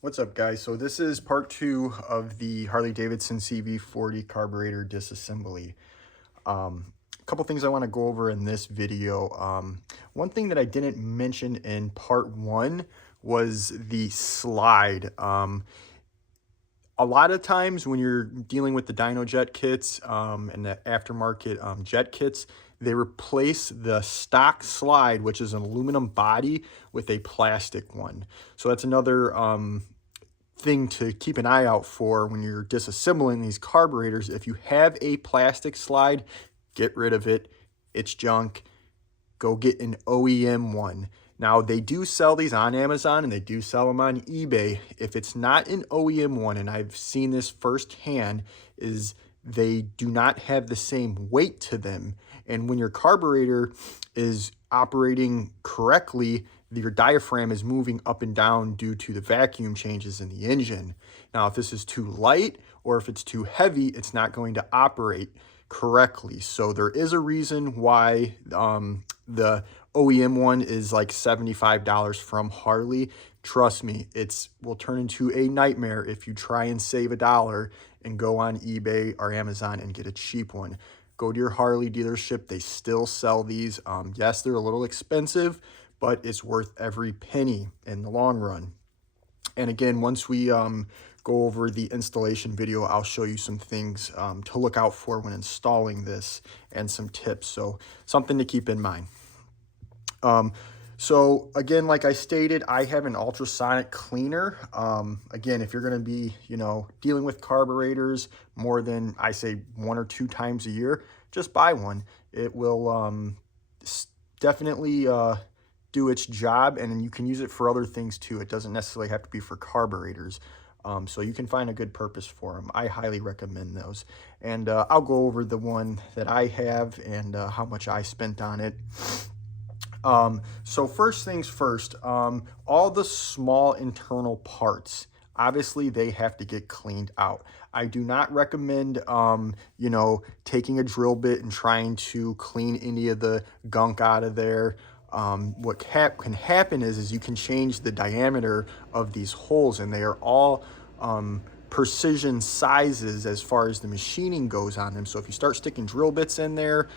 What's up, guys? So this is part 2 of the Harley Davidson CV 40 carburetor disassembly. A couple things I want to go over in this video. One thing that I didn't mention in part 1 was the slide. A lot of times when you're dealing with the dyno jet kits and the aftermarket jet kits, they replace the stock slide, which is an aluminum body, with a plastic one. So that's another thing to keep an eye out for when you're disassembling these carburetors. If you have a plastic slide, get rid of it. It's junk. Go get an OEM one. Now, they do sell these on Amazon and they do sell them on eBay. If it's not an OEM one, and I've seen this firsthand, is they do not have the same weight to them. And when your carburetor is operating correctly, your diaphragm is moving up and down due to the vacuum changes in the engine. Now, if this is too light or if it's too heavy, it's not going to operate correctly. So there is a reason why the OEM one is like $75 from Harley. Trust me, it will turn into a nightmare if you try and save $1 and go on eBay or Amazon and get a cheap one. Go to your Harley dealership. They still sell these. Yes, they're a little expensive, but it's worth every penny in the long run. And again, once we go over the installation video, I'll show you some things to look out for when installing this and some tips. So something to keep in mind. So again, like I stated, I have an ultrasonic cleaner. Again, if you're going to be, dealing with carburetors more than, I say, 1 or 2 times a year, just buy one. It will definitely do its job, and you can use it for other things too. It doesn't necessarily have to be for carburetors. So you can find a good purpose for them. I highly recommend those. And I'll go over the one that I have and how much I spent on it. So first things first, all the small internal parts, obviously they have to get cleaned out. I do not recommend, taking a drill bit and trying to clean any of the gunk out of there. What can happen is you can change the diameter of these holes, and they are all precision sizes as far as the machining goes on them. So if you start sticking drill bits in there,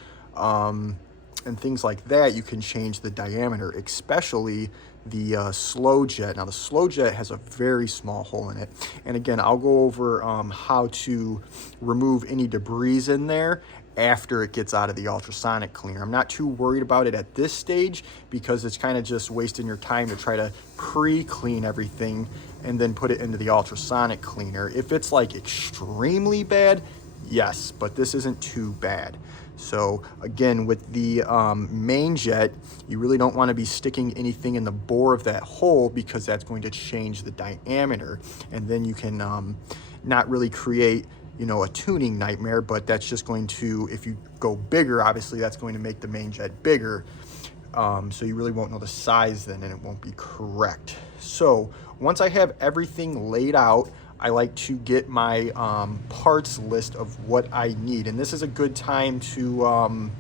and things like that, you can change the diameter, especially the slow jet. Now, the slow jet has a very small hole in it. And again, I'll go over how to remove any debris in there after it gets out of the ultrasonic cleaner. I'm not too worried about it at this stage because it's kind of just wasting your time to try to pre-clean everything and then put it into the ultrasonic cleaner. If it's like extremely bad, yes, but this isn't too bad. So again, with the main jet, you really don't want to be sticking anything in the bore of that hole because that's going to change the diameter. And then you can not really create, a tuning nightmare, but that's just going to, if you go bigger, obviously that's going to make the main jet bigger. So you really won't know the size then, and it won't be correct. So once I have everything laid out, I like to get my parts list of what I need. And this is a good time to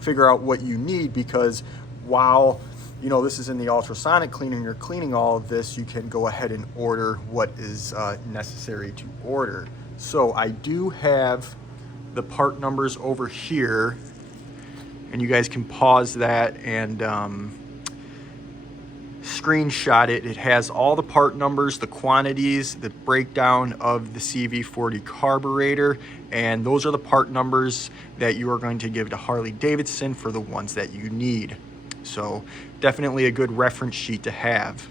figure out what you need, because while this is in the ultrasonic cleaner and you're cleaning all of this, you can go ahead and order what is necessary to order. So I do have the part numbers over here, and you guys can pause that and screenshot it. It has all the part numbers, the quantities, the breakdown of the CV40 carburetor, and those are the part numbers that you are going to give to Harley Davidson for the ones that you need. So definitely a good reference sheet to have.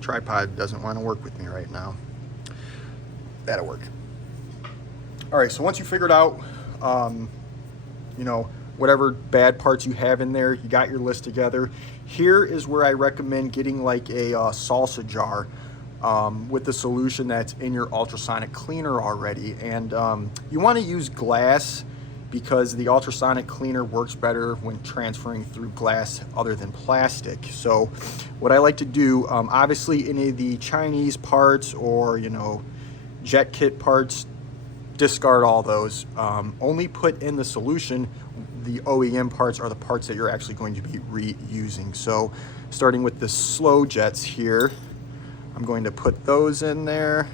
Tripod doesn't want to work with me right now. That'll work. All right, so once you figured out, whatever bad parts you have in there, you got your list together. Here is where I recommend getting like a salsa jar with the solution that's in your ultrasonic cleaner already. And you want to use glass because the ultrasonic cleaner works better when transferring through glass other than plastic. So what I like to do, obviously any of the Chinese parts or, jet kit parts, discard all those. Only put in the solution the OEM parts are the parts that you're actually going to be reusing. So starting with the slow jets here, I'm going to put those in there.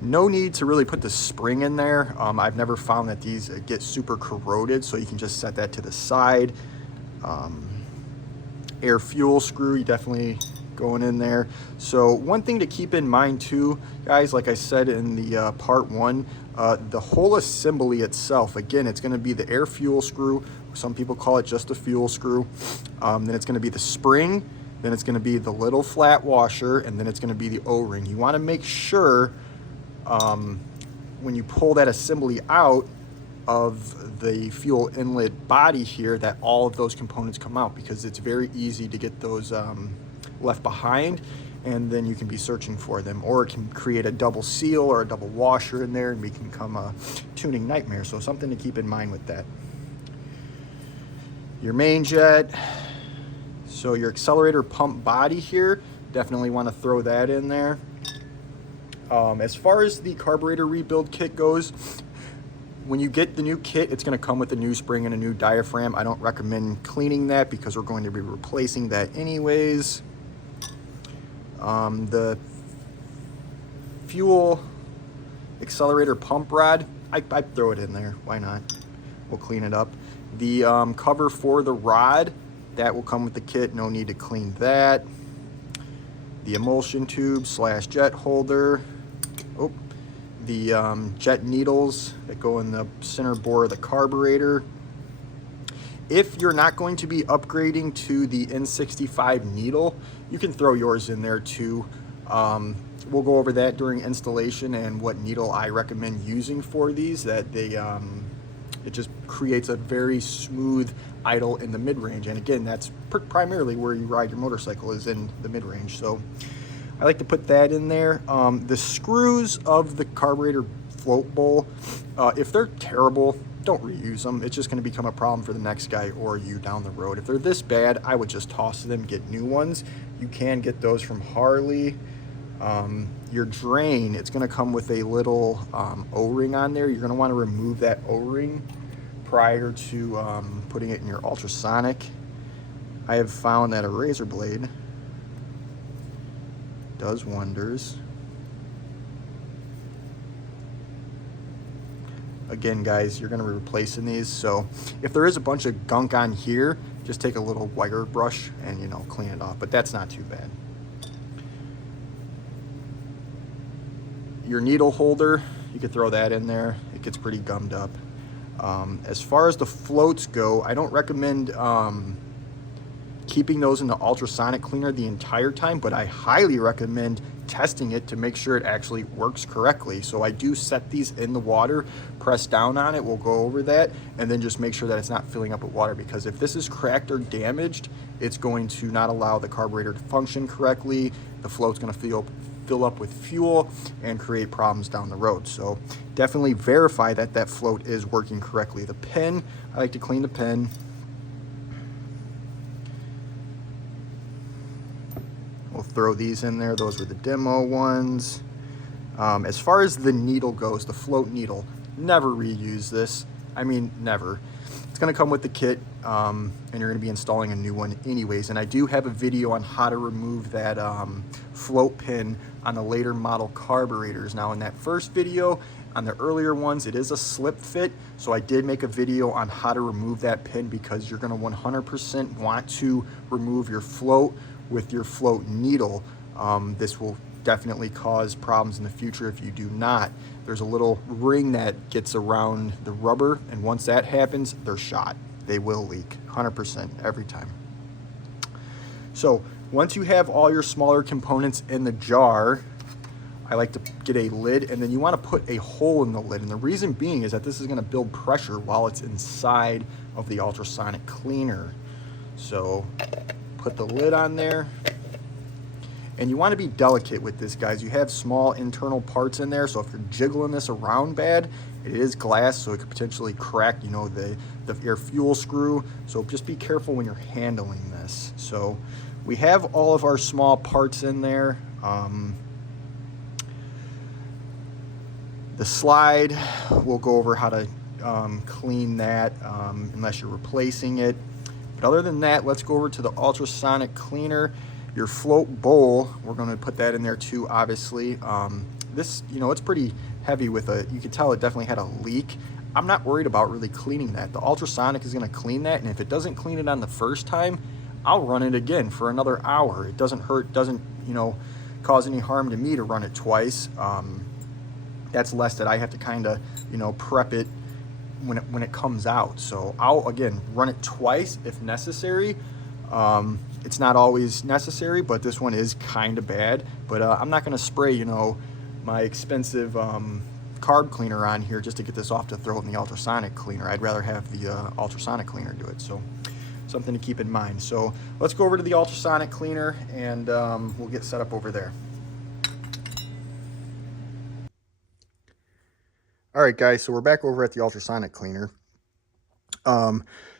No need to really put the spring in there. I've never found that these get super corroded, so you can just set that to the side. Air fuel screw, you definitely going in there. So one thing to keep in mind too, guys, like I said in the part one, the whole assembly itself, again, it's going to be the air fuel screw. Some people call it just a fuel screw. Then it's going to be the spring. Then it's going to be the little flat washer, and then it's going to be the O-ring. You want to make sure when you pull that assembly out of the fuel inlet body here that all of those components come out, because it's very easy to get those left behind, and then you can be searching for them, or it can create a double seal or a double washer in there and become a tuning nightmare. So something to keep in mind with that. Your main jet, so your accelerator pump body here, definitely want to throw that in there. As far as the carburetor rebuild kit goes, when you get the new kit, it's going to come with a new spring and a new diaphragm. I don't recommend cleaning that because we're going to be replacing that anyways. The fuel accelerator pump rod, I'd throw it in there. Why not? We'll clean it up. The cover for the rod, that will come with the kit. No need to clean that. The emulsion tube / jet holder. Oh, the jet needles that go in the center bore of the carburetor. If you're not going to be upgrading to the N65 needle, you can throw yours in there too. We'll go over that during installation and what needle I recommend using for these. That it just creates a very smooth idle in the mid-range. And again, that's primarily where you ride your motorcycle, is in the mid-range. So I like to put that in there. The screws of the carburetor float bowl, if they're terrible, don't reuse them. It's just going to become a problem for the next guy or you down the road. If they're this bad, I would just toss them, get new ones. You can get those from Harley. Your drain, it's going to come with a little O-ring on there. You're going to want to remove that O-ring prior to putting it in your ultrasonic. I have found that a razor blade does wonders. Again, guys, you're going to be replacing these, so if there is a bunch of gunk on here, just take a little wire brush and, you know, clean it off, but that's not too bad. Your needle holder, you could throw that in there. It gets pretty gummed up. As far as the floats go, I don't recommend keeping those in the ultrasonic cleaner the entire time, but I highly recommend testing it to make sure it actually works correctly. So I do set these in the water, press down on it, we'll go over that, and then just make sure that it's not filling up with water, because if this is cracked or damaged, it's going to not allow the carburetor to function correctly. The float's going to fill up with fuel and create problems down the road. So definitely verify that that float is working correctly. The pin, I like to clean the pin. We'll throw these in there. Those were the demo ones. As far as the needle goes, the float needle, never reuse this. I mean, never. It's going to come with the kit, and you're going to be installing a new one anyways. And I do have a video on how to remove that float pin on the later model carburetors. Now, in that first video, on the earlier ones, it is a slip fit. So I did make a video on how to remove that pin, because you're going to 100% want to remove your float with your float needle. This will definitely cause problems in the future if you do not. There's a little ring that gets around the rubber, and once that happens, they're shot. They will leak 100% every time. So once you have all your smaller components in the jar, I like to get a lid, and then you want to put a hole in the lid. And the reason being is that this is going to build pressure while it's inside of the ultrasonic cleaner. So put the lid on there. And you want to be delicate with this, guys. You have small internal parts in there, so if you're jiggling this around bad, it is glass, so it could potentially crack, you know, the air fuel screw. So just be careful when you're handling this. So we have all of our small parts in there. The slide, we'll go over how to clean that unless you're replacing it. But other than that, let's go over to the ultrasonic cleaner. Your float bowl, we're going to put that in there too, obviously. This, you know, it's pretty heavy with you can tell it definitely had a leak. I'm not worried about really cleaning that. The ultrasonic is going to clean that, and if it doesn't clean it on the first time, I'll run it again for another hour. It doesn't hurt, doesn't, you know, cause any harm to me to run it twice. That's less that I have to kind of, you know, prep it when it comes out. So I'll, again, run it twice if necessary. It's not always necessary, but this one is kind of bad. But I'm not going to spray, you know, my expensive carb cleaner on here just to get this off to throw it in the ultrasonic cleaner. I'd rather have the ultrasonic cleaner do it. So something to keep in mind. So let's go over to the ultrasonic cleaner, and we'll get set up over there. All right, guys, so we're back over at the ultrasonic cleaner.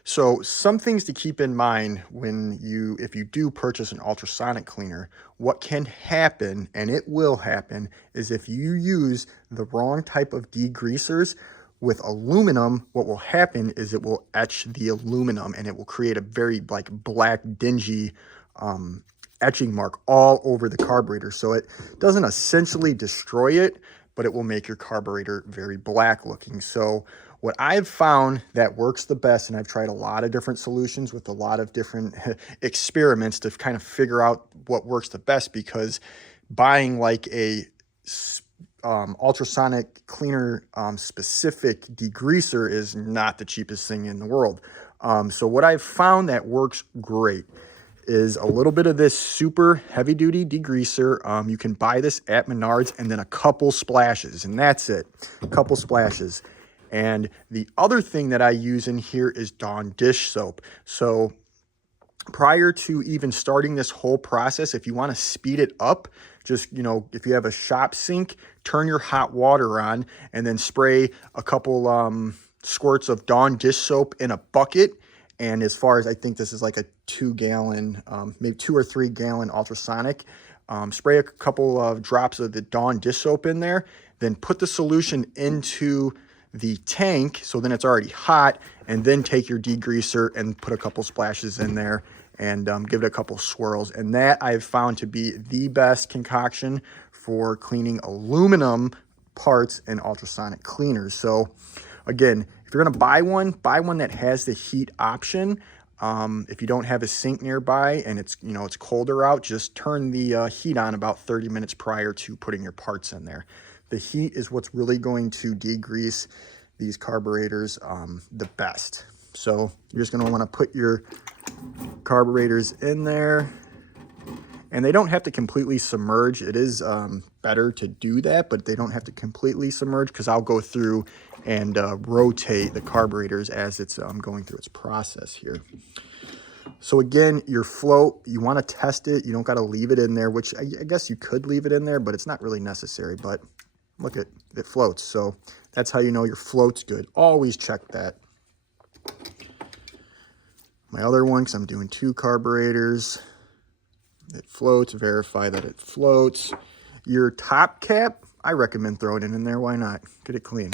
So some things to keep in mind if you do purchase an ultrasonic cleaner. What can happen, and it will happen, is if you use the wrong type of degreasers with aluminum, what will happen is it will etch the aluminum, and it will create a very like black, dingy etching mark all over the carburetor. So it doesn't essentially destroy it, but it will make your carburetor very black looking. So what I've found that works the best, and I've tried a lot of different solutions with a lot of different experiments to kind of figure out what works the best, because buying like a ultrasonic cleaner specific degreaser is not the cheapest thing in the world. So what I've found that works great is a little bit of this super heavy duty degreaser. You can buy this at Menards, and then a couple splashes, and that's it, a couple splashes. And the other thing that I use in here is Dawn dish soap. So prior to even starting this whole process, if you want to speed it up, just, you know, if you have a shop sink, turn your hot water on and then spray a couple squirts of Dawn dish soap in a bucket. And as far as, I think this is like a 2-gallon, maybe 2 or 3 gallon ultrasonic, spray a couple of drops of the Dawn dish soap in there, then put the solution into the tank, so then it's already hot, and then take your degreaser and put a couple splashes in there and give it a couple swirls. And that I've found to be the best concoction for cleaning aluminum parts and ultrasonic cleaners. So again, if you're going to buy one that has the heat option. If you don't have a sink nearby and it's, you know, it's colder out, just turn the heat on about 30 minutes prior to putting your parts in there. The heat is what's really going to degrease these carburetors the best. So you're just going to want to put your carburetors in there, and they don't have to completely submerge. It is better to do that, but they don't have to completely submerge, because I'll go through and rotate the carburetors as it's going through its process here. So again, your float, you want to test it. You don't got to leave it in there, which I guess you could leave it in there, but it's not really necessary. But look, it floats. So that's how you know your float's good. Always check that. My other one, because I'm doing 2 carburetors, it floats, verify that it floats. Your top cap, I recommend throwing it in there. Why not? Get it clean.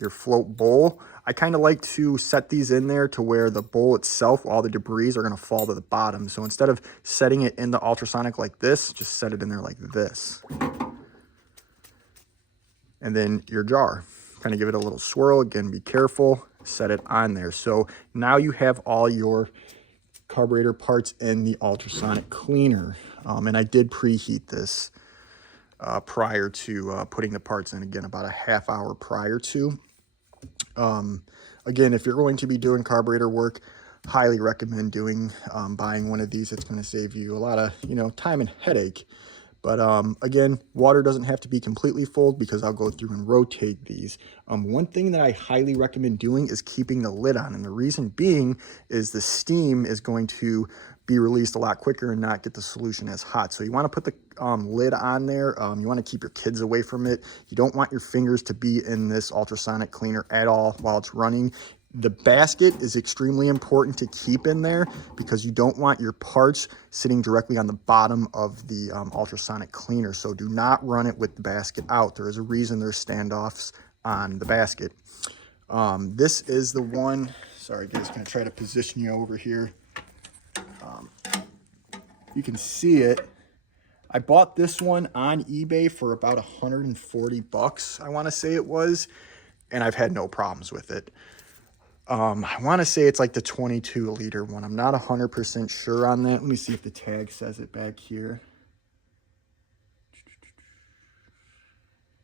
Your float bowl, I kind of like to set these in there to where the bowl itself, all the debris are going to fall to the bottom. So instead of setting it in the ultrasonic like this, just set it in there like this. And then your jar, kind of give it a little swirl. Again, be careful, set it on there. So now you have all your carburetor parts in the ultrasonic cleaner. And I did preheat this prior to putting the parts in, again, about a half hour prior to. Again, if you're going to be doing carburetor work, highly recommend buying one of these. It's going to save you a lot of, you know, time and headache. But again, water doesn't have to be completely full, because I'll go through and rotate these. One thing that I highly recommend doing is keeping the lid on. And the reason being is the steam is going to be released a lot quicker and not get the solution as hot. So you want to put the lid on there. You want to keep your kids away from it. You don't want your fingers to be in this ultrasonic cleaner at all while it's running. The basket is extremely important to keep in there because you don't want your parts sitting directly on the bottom of the ultrasonic cleaner. So do not run it with the basket out. There is a reason there's standoffs on the basket. This is the one, sorry guys, gonna try to position you over here. You can see it. I bought this one on eBay for about 140 bucks, I wanna say it was, and I've had no problems with it. I want to say it's like the 22 liter one. I'm not 100% sure on that. Let me see if the tag says it back here.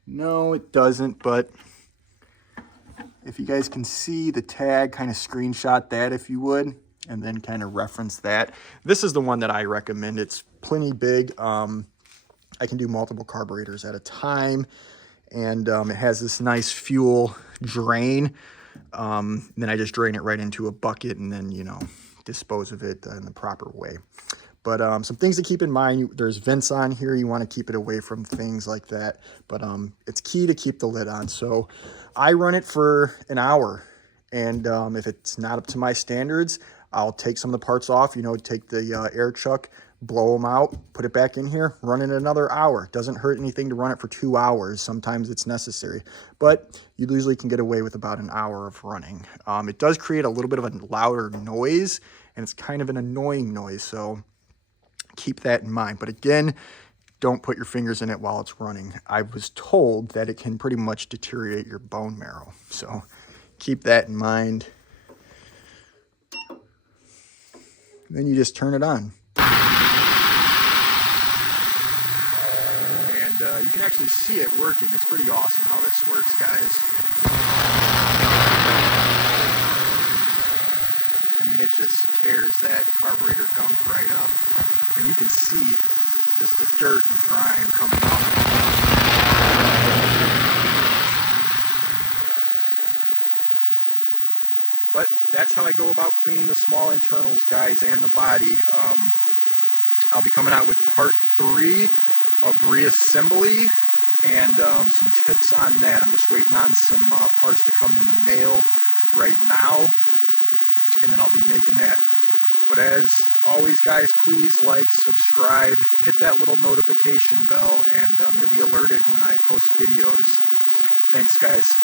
No, it doesn't, but if you guys can see the tag, kind of screenshot that if you would, and then kind of reference that. This is the one that I recommend. It's plenty big. I can do multiple carburetors at a time, and it has this nice fuel drain. Then I just drain it right into a bucket and then, you know, dispose of it in the proper way. But some things to keep in mind, there's vents on here. You want to keep it away from things like that. But it's key to keep the lid on. So I run it for an hour. And if it's not up to my standards, I'll take some of the parts off, you know, take the air chuck, blow them out, put it back in here, run it another hour. Doesn't hurt anything to run it for 2 hours. Sometimes it's necessary, but you usually can get away with about an hour of running. It does create a little bit of a louder noise, and it's kind of an annoying noise, so keep that in mind. But again, don't put your fingers in it while it's running. I was told that it can pretty much deteriorate your bone marrow, so keep that in mind. Then you just turn it on. You can actually see it working. It's pretty awesome how this works, guys. I mean, it just tears that carburetor gunk right up. And you can see just the dirt and grime coming out. But that's how I go about cleaning the small internals, guys, and the body. I'll be coming out with part 3 of reassembly and some tips on that. I'm just waiting on some parts to come in the mail right now, and then I'll be making that. But as always, guys, please like, subscribe, hit that little notification bell, and you'll be alerted when I post videos. Thanks, guys.